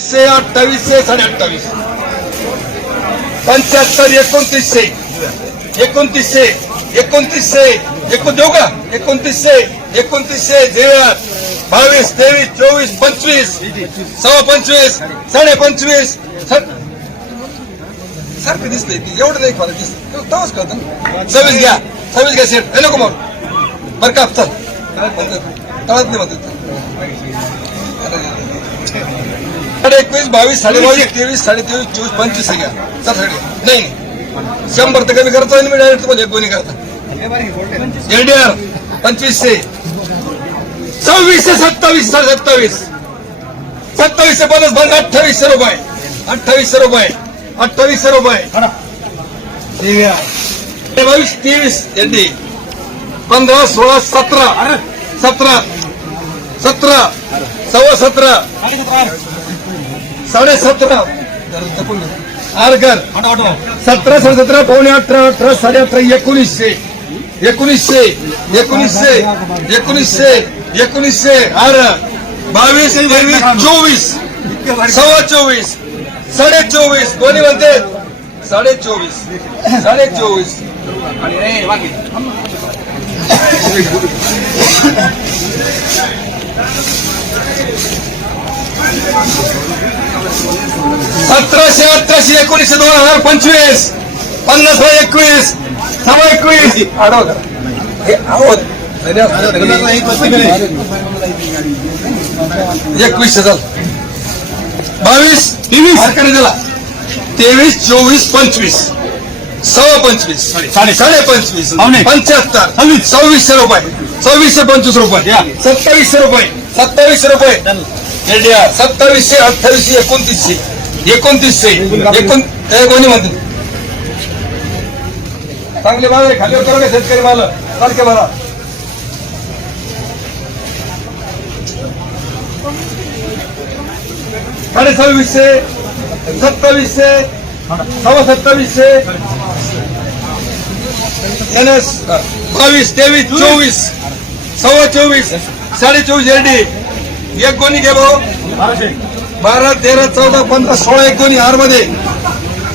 से अठ्ठावीसशे साडे अठ्ठावीस पंच्याहत्तर एकोणतीसशे. एकोणतीसशे एकोणतीसशे. एकूण देऊ का? एकोणतीसशे एकोणतीसशे झेड बावीस तेवीस चोवीस पंचवीस. सव्वा पंचवीस साडे पंचवीस. सारखं दिसतंय ती. एवढं नाही फरक दिसत तवाच कळतं ना. सव्वीस घ्या. सव्वीस घ्या सेट हे नको मग बरं का चल. तळत नाही म्हणतो. साडे एकवीस बावीस साडे बावीस तेवीस साडे तेवीस चोवीस पंचवीस घ्या नाही. शंभर तर कमी करता आणि मी डायरेक्ट तुम्हाला एक गोणी करता. एनडीआर पंचवीसशे. सव्वीसशे सत्तावीस साडे सत्तावीस. सत्तावीसशे पन्नास बंद अठ्ठावीसशे रुपये. अठ्ठावीसशे रुपये. अठ्ठावीसशे रुपये. बावीस तेवीस एनडी. पंधरा सोळा सतरा. सतरा. सतरा. सव्वा सतरा. साडे सतरा. आरकर सतरा साडे सतरा पावणे अठरा अठरा साडे अठरा एकोणीसशे. एकोणीसशे एकोणीसशे एकोणीसशे एकोणीसशे. आर बावीस तेवीस चोवीस. सव्वा चोवीस. साडे चोवीस. कोणी म्हणते? साडे चोवीस. साडे चोवीस. सतराशे अठराशे एकोणीसशे दोन हजार पंचवीस. पन्नास एकवीस. सव्वा एकवीस. हे आहोत. एकवीसशे चाल बावीस. तेवीस. हरकत दिला. तेवीस चोवीस पंचवीस. सव्वा पंचवीस. साडे साडे पंचवीस. पंच्याहत्तर. सव्वीस. सव्वीसशे रुपये. सव्वीसशे पंचवीस रुपये. सत्तावीसशे रुपये. सत्तावीसशे रुपये. इंडिया सत्तावीसशे अठ्ठावीसशे एकोणतीसशे. एकोणतीसशे. एकोण कोणी म्हणते? चांगले माल खाली खालीवर करा का शेतकरी माल? सारखे मला साडे सव्वीसशे सत्तावीसशे सव्वा सत्तावीसशे. एनएस बावीस तेवीस चोवीस सव्वा चोवीस साडे चोवीस एरडी एक कोणी घे भाऊ बारा तेरा चौदा पंधरा सोळा एक कोणी आरमध्ये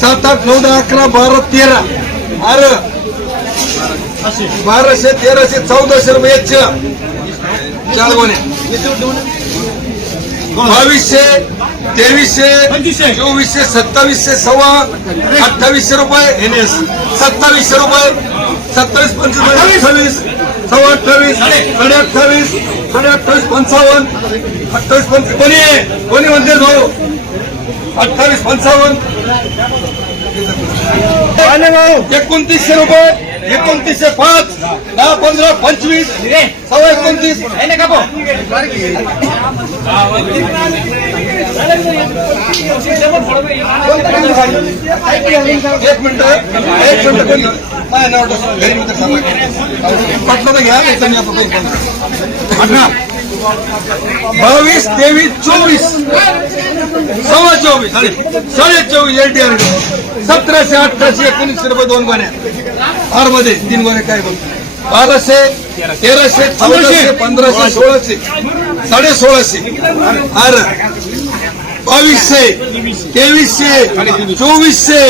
सात आठ नऊ दहा अकरा बारा तेरा. आर बाराशे तेराशे चौदाशे रुपये चार गोण्या. बावीसशे तेवीसशे. चोवीसशे सत्तावीसशे सव्वा अठ्ठावीसशे रुपये. N S. सत्तावीसशे रुपये. सत्तावीस पंचवीस सव्वा अठ्ठावीस साडे अठ्ठावीस साडे अठ्ठावीस पंचावन्न अठ्ठावीस पंच कोणी आहे? कोणी म्हणते भाऊ? अठ्ठावीस पंचावन्न. एकोणतीसशे रुपये एकोणतीसशे पाच दहा पंधरा पंचवीस सव्वा एकोणतीस. एक मिनिट एक मिनिट कोणी नाही वाटत. घरी मित्र सांगा. पटलं तर घ्या बावीस तेवीस चोवीस. सव्वा चोवीस. साडे साडे चोवीस एल टी आर सतराशे अठराशे एकोणीसशे रुपये दोन गोण्या. आरमध्ये तीन गोण्या काय बघ. बाराशे तेराशे चौदाशे पंधराशे सोळाशे. साडे सोळाशे. आर बावीसशे तेवीसशे चोवीसशे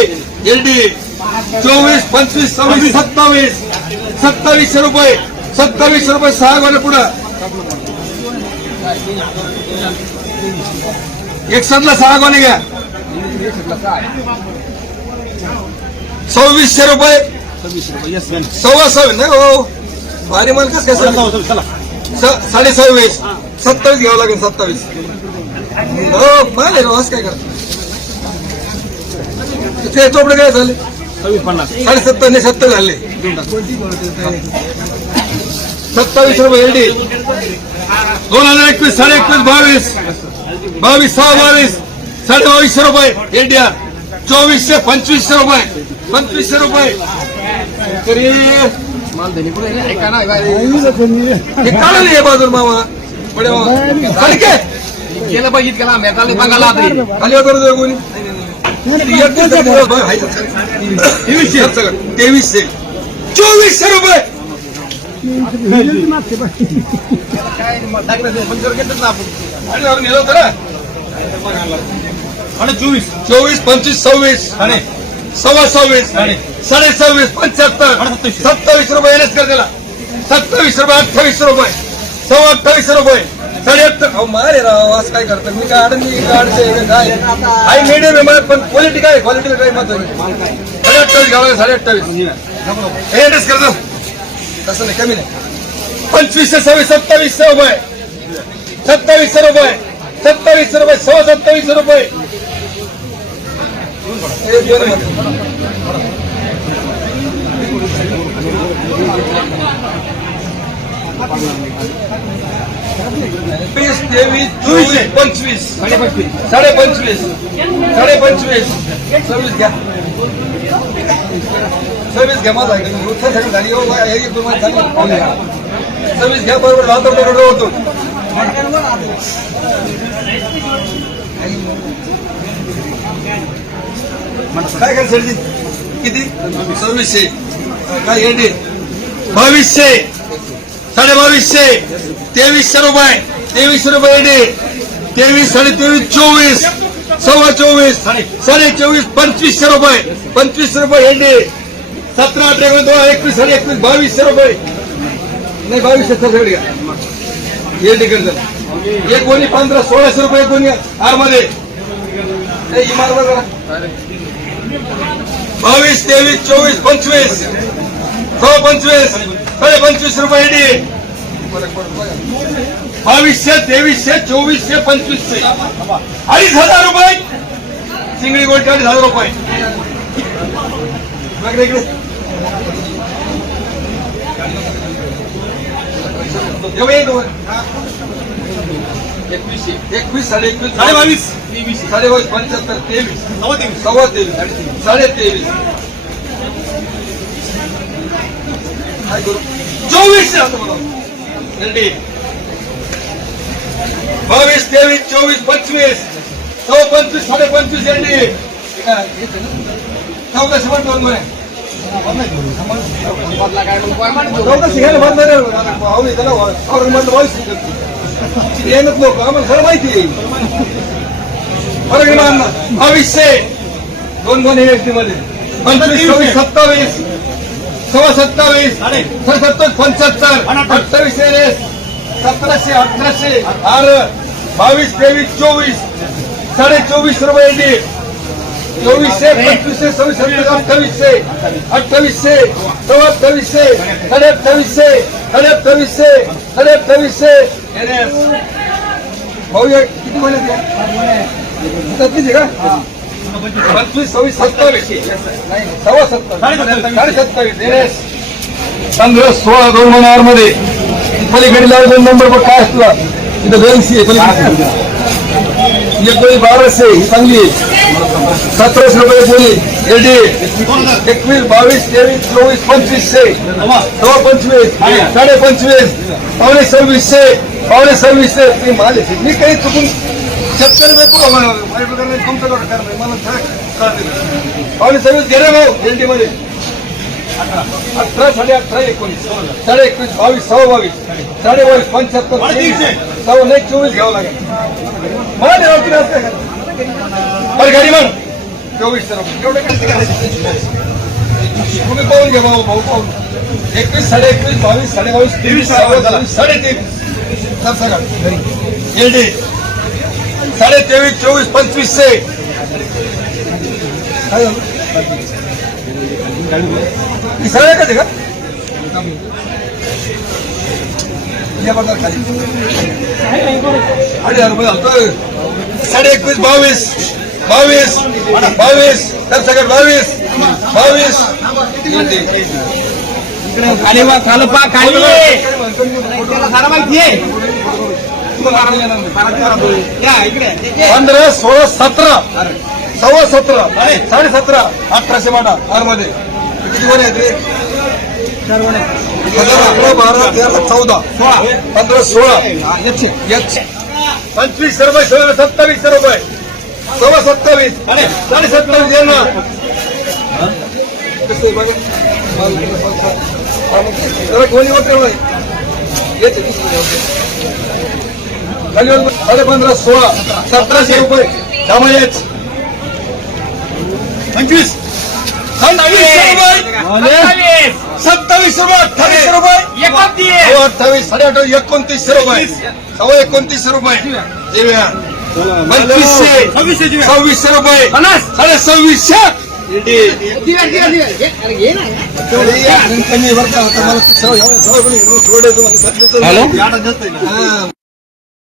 एल डी चोवीस पंचवीस सव्वीस सत्तावीस सत्तावीसशे रुपये सत्तावीसशे रुपये सहा गोण्या पुढं. एक सदला सहा गोणे घ्या. सव्वीसशे रुपये. सव्वा सव्वीस नाही हो. भारी माल कस काय साडे सव्वीस सत्तावीस घ्यावं लागेल सत्तावीस. हो, माल आहे काय करतो? ते चोपडे काय झाले? साडे सत्तर नाही सत्तर झाले. सत्तावीस रुपये एलडी दोन हजार एकवीस साडे एकवीस बावीस. बावीस सहा बावीस. साडे बावीसशे रुपये इंडिया चोवीसशे पंचवीसशे रुपये. पंचवीसशे रुपये. तरी ऐका ना हे बाजूर मामा. पडे मामा. केलं पाहिजे केला मेटाला बघायला तरी खाली जाऊ कोणी. तेवीसशे. चोवीसशे रुपये. आणि आणि चोवीस. चोवीस पंचवीस सव्वीस. आणि? सव्वा सव्वीस. साडे सव्वीस पंच्याहत्तर. सत्तावीस रुपये एनएस कर त्याला. सत्तावीस रुपये अठ्ठावीस रुपये. सव्वा अठ्ठावीस रुपये. साडे अहो मारे राव असं काय करतो? मी काय अडन अडचे काय आई मीडियम आहे पण क्वालिटी काय? क्वालिटीला काय मत साडे अठ्ठावीस घाला साडे अठ्ठावीस एनएस करतो. तसं नाही कमी नाही. पंचवीसशे सव्वीस सत्तावीसशे रुपये. सत्तावीसशे रुपये. सत्तावीसशे रुपये सव्वा सत्तावीसशे रुपये. Thank you. वीस तेवीस चोवीस पंचवीस साडे पंचवीस. साडे पंचवीस सव्वीस घ्या. सव्वीस घ्या माझा. उत्साहासाठी झाली हो हे. सव्वीस घ्या बरोबर. लावतो बरोबर होतो काय काय सरजी किती? सव्वीसशे. काय एडी? बावीसशे साडे बावीसशे तेवीसशे रुपये तेवीसशे रुपये एडी तेवीस साडे तेवीस चोवीस सव्वा चोवीस साडे चोवीस पंचवीसशे रुपये पंचवीसशे रुपये एडी सतरा अठरा एकोणीस, दोन एकवीस साडे एकवीस बावीसशे रुपये नाही बावीसशे सगळे घ्या एडी करतात एक कोणी पंधरा सोळाशे रुपये एक कोणी आरमध्ये ए, तेवीस चोवीस पंचवीस सव्वा साडे पंचवीस रुपये एडी बावीसशे तेवीसशे चोवीसशे पंचवीसशे. अडीच हजार रुपये. चिंगडी गोल्ड अडीच हजार रुपये. इकडे, इकडे. एवढे एक वर. एकवीस साडे एकवीस साडे बावीस साडे बावीस पंच्याहत्तर तेवीस. सव्वा तेवीस. साडे तेवीस. काय करू चोवीसशे आता बघा. एलडी. बावीस तेवीस चोवीस पंचवीस सव्वा पंचवीस साडे पंचवीस एलडी चौदाशे पण दोन दोन चौदाशे घ्यायला बंद नाही रे. भाऊ नाही त्याला औरंगाबादला बावीस येणच लोक आम्हाला खरं माहिती आहे बरं का अण्णा बावीसशे दोन दोन एसटी मध्ये पंचवीस सव्वीस सत्तावीस सव्वा सत्तावीस सत्तावीस पंच्याहत्तर अठ्ठावीस सतराशे अठराशे आर बावीस तेवीस चोवीस साडे चोवीस रुपये चोवीसशे पंचवीसशे सव्वीस अठ्ठावीसशे अठ्ठावीसशे सव्वा अठ्ठावीसशे साडे अठ्ठावीसशे साडे अठ्ठावीसशे साडे अठ्ठावीसशे. भाऊ किती महिन्यात आहे? का? पंचवीस सव्वीस सत्तावीस सव्वा सत्तावीस साडे सत्तावीस पंधरा सोळा दोन महिन्यावर मध्ये पलीकडे लावले दोन नंबर पण काय असतो तिथं ब्याऐंशी पलीकडे एकोणीस बाराशे ही चांगली सतराशे रुपये बोली एडी एकवीस बावीस तेवीस चोवीस पंचवीसशे सव्वा पंचवीस साडे पंचवीस पावणे सव्वीसशे पावणे सव्वीसशे ते माल मी काही चुकून शेतकरी बायको तुमचं लोक करणार मला कळत नाही. पावणे सव्वीस गेले भाऊ एलडी मध्ये अठरा साडे अठरा एकोणीस साडे एकवीस बावीस सव्वा बावीस साडे बावीस पंच्याहत्तर सव्वा नाही चोवीस घ्यावं लागेल मला नाही राहत काय बरं गाडी मग चोवीस तर एवढे तुम्ही पाहून घ्या भाऊ भाऊ पाहून एकवीस साडे एकवीस बावीस साडे बावीस तेवीस सव्वा साडे तेवीस सर सगळं एलडी साडे तेवीस चोवीस पंचवीसशे. काय? झालं? का अडीच हजार रुपये झालतोय साडे एकवीस बावीस बावीस बावीस तर सगळे बावीस बावीस खाली. वा खाली खाली सारा माहिती आहे या इकडे पंधरा सोळा सतरा सव्वा सतरा साडे सतरा अठराशे माडा आरमध्ये किती वन आहेत रे हजार अकरा बारा तेरा चौदा सोळा पंधरा सोळा एकशे एकशे पंचवीस रुपये सोळा सत्तावीस रुपये सव्वा सत्तावीस साडे सत्तावीस आहे ना कसं आहे बघा? जरा कोणी होते येते खाली वर साडे पंधरा सोळा सतराशे रुपये. त्यामुळेच पंचवीस. सत्तावीस रुपये. अठ्ठावीस रुपये. सव्वा अठ्ठावीस. साडे अठ्ठावीस एकोणतीसशे रुपये. सव्वा एकोणतीसशे रुपये. पंचवीसशे सव्वीसशे रुपये. साडे सव्वीसशे. हॅलो?